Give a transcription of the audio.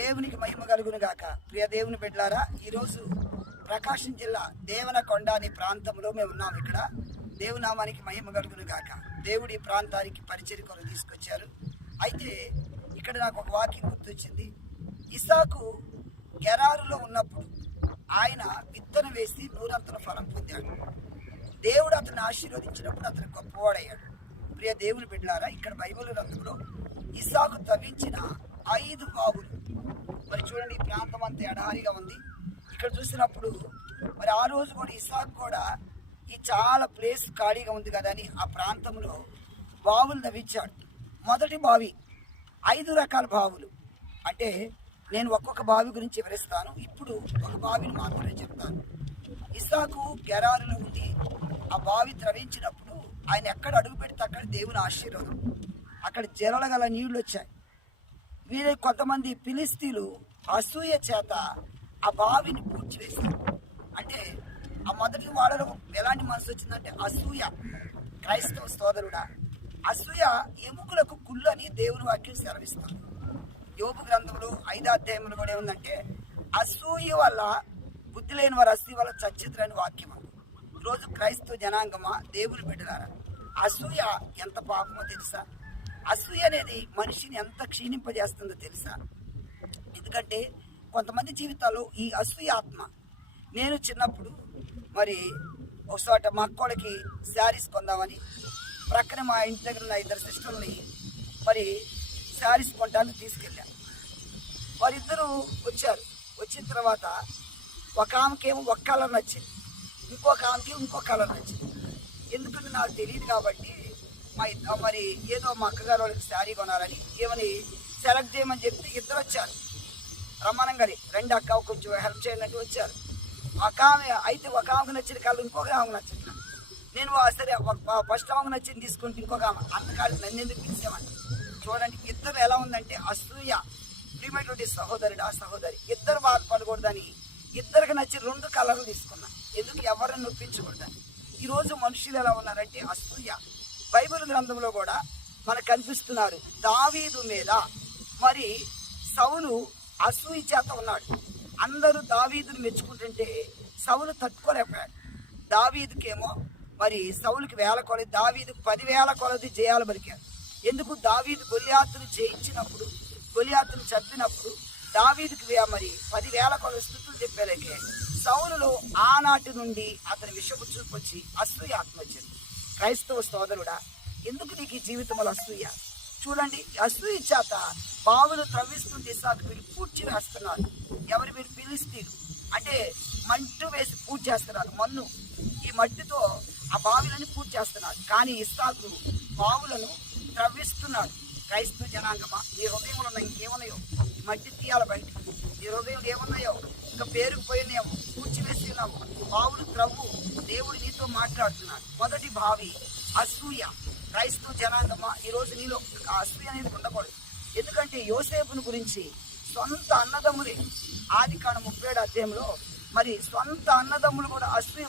దేవునికి మహిమ కలుగును గాక. ప్రియ దేవుని బిడ్డలారా, ఈరోజు ప్రకాశం జిల్లా దేవనకొండ అనే ప్రాంతంలో మేము ఉన్నాం. ఇక్కడ దేవునామానికి మహిమ కలుగును గాక. దేవుడి ప్రాంతానికి పరిచర్య కొరకు తీసుకొచ్చారు. అయితే ఇక్కడ నాకు ఒక వాక్యం గుర్తొచ్చింది. ఇస్సాకు గెరారులో ఉన్నప్పుడు ఆయన విత్తనం వేసి 100 ఫలం పొందాడు. దేవుడు అతన్ని ఆశీర్వదించినప్పుడు అతను గొప్పవాడయ్యాడు. ప్రియ దేవుని బిడ్డలారా, ఇక్కడ బైబిల్ గ్రంథంలో ఇస్సాకు తవ్వించిన 5 బావులు. మరి చూడండి, ఈ ప్రాంతం అంతా ఎడారిగా ఉంది. ఇక్కడ చూసినప్పుడు మరి ఆ రోజు కూడా ఇస్సాకు కూడా ఈ చాలా ప్లేస్ ఖాళీగా ఉంది కదా అని ఆ ప్రాంతంలో బావులు తవ్వించాడు. మొదటి బావి, 5 రకాల బావులు. అంటే నేను ఒక్కొక్క బావి గురించి వివరిస్తాను. ఇప్పుడు ఒక బావిని మాత్రమే చెప్తాను. ఇస్సాకు గెరారులో ఉండి ఆ బావి త్రవించినప్పుడు ఆయన ఎక్కడ అడుగు పెడితే అక్కడ దేవుని ఆశీర్వాదం, అక్కడ జలల గల నీళ్లు వచ్చాయి. వీరే కొంతమంది ఫిలిస్తీన్లు అసూయ చేత ఆ బావిని పూడ్చివేశారు. అంటే ఆ మొదటి వాళ్ళలో ఎలాంటి మనసు వచ్చిందంటే అసూయ. క్రైస్తవ సోదరుడా, అసూయ ఎముకలకు కుళ్ళు అని దేవుని వాక్యం సెలవిస్తుంది. యోబు గ్రంథంలో 5వ అధ్యాయంలో కూడా ఏముందంటే అసూయ వల్ల బుద్ధి లేని వారు అసూయ వల్ల చచ్చిత్రని వాక్యం. ఈరోజు క్రైస్తవ జనాంగమా, దేవుని బిడ్డలారా, అసూయ ఎంత పాపమో తెలుసా? అసూయ అనేది మనిషిని ఎంత క్షీణింపజేస్తుందో తెలుసా? ఎందుకంటే కొంతమంది జీవితాల్లో ఈ అసూయ ఆత్మ. నేను చిన్నప్పుడు మరి ఒకసారి మా అక్కోళ్ళకి శారీస్ కొందామని ప్రక్కన మా ఇంటి దగ్గర ఉన్న 2 సిస్టర్ని మరి శారీస్ కొనడానికి తీసుకెళ్ళాను. వారిద్దరూ వచ్చారు. వచ్చిన తర్వాత ఒక ఆమెకేమో ఒక కలర్ నచ్చింది, ఇంకొక ఆమెకి ఇంకో కలర్ నచ్చింది. ఎందుకంటే నాకు తెలియదు కాబట్టి మరి ఏదో మా అక్కగారు వాళ్ళకి శారీ కొనాలని ఏమని సెలెక్ట్ చేయమని చెప్తే ఇద్దరు వచ్చారు. రమ్మనంగారి 2 అక్క కొంచెం హెల్ప్ చేయండి అంటే వచ్చారు. ఒక ఆమె అయితే ఒక ఆమెకు నచ్చిన కలర్ ఇంకొక ఆమెకు నచ్చింది. నేను సరే ఫస్ట్ ఆమెకు నచ్చింది తీసుకుంటే ఇంకొక ఆమె అంతకాదు నన్ను ఎందుకు పిలిచామని. చూడండి, ఇద్దరు ఎలా ఉందంటే అసూయ. ప్రియమైనటువంటి సహోదరుడు, ఆ సహోదరి ఇద్దరు బాధపడకూడదని ఇద్దరికి నచ్చిన 2 కలర్లు తీసుకున్నా. ఎందుకు? ఎవరిని నొప్పించకూడదని. ఈరోజు మనుషులు ఎలా ఉన్నారంటే అసూయ. బైబిల్ గ్రంథంలో కూడా మనకు కనిపిస్తున్నారు. దావీదు మీద మరి సౌలు అసూయ చేత ఉన్నాడు. అందరూ దావీదుని మెచ్చుకుంటుంటే సౌలు తట్టుకోలేకపోయాడు. దావీదుకేమో మరి సౌలుకి 1000 కొలది, దావీదు 10,000 కొలది జయాలు పలికాడు. ఎందుకు? దావీదు గొలియాతును జయించినప్పుడు, గొలియాతును చంపినప్పుడు దావీదుకి మరి 10,000 కొలది స్థుతులు చెప్పేలేకే సౌలులో ఆనాటి నుండి అతని విషపు చూపు వచ్చి అసూయ ఆత్మ వచ్చింది. క్రైస్తవ సోదరుడా, ఎందుకు నీకు ఈ జీవితంలో అసూయ? చూడండి, అసూయ చేత బావులు త్రవ్విస్తుంటే ఇస్సాకు వీళ్ళు పూడ్చి వేస్తున్నారు. ఎవరు? వీళ్ళు ఫిలిస్తీన్లు. అంటే మంటు వేసి పూజ చేస్తున్నారు. మన్ను ఈ మట్టితో ఆ బావులని పూజ చేస్తున్నారు. కానీ ఇస్సాకు బావులను త్రవ్విస్తున్నాడు. క్రైస్తవ జనాంగమా, నీ హృదయంలో ఉన్న ఇంకేమున్నాయో ఈ మట్టి తీయాల బయట. నీ హృదయంలో ఏమున్నాయో ఇంకా పేరుకుపోయినాయో పూడ్చివేసి ఉన్నావు. బావులు త్రవ్వు. దేవుడు నీతో మాట్లాడుతున్నాడు. మొదటి బావి అసూయ. క్రైస్తవ జనాంగమా, ఈరోజు నీలో అసూయ అనేది ఉండకూడదు. ఎందుకంటే యోసేపును గురించి సొంత అన్నదమ్ములే ఆదికాండం 37వ అధ్యాయంలో మరి సొంత అన్నదమ్ములు కూడా అసూయ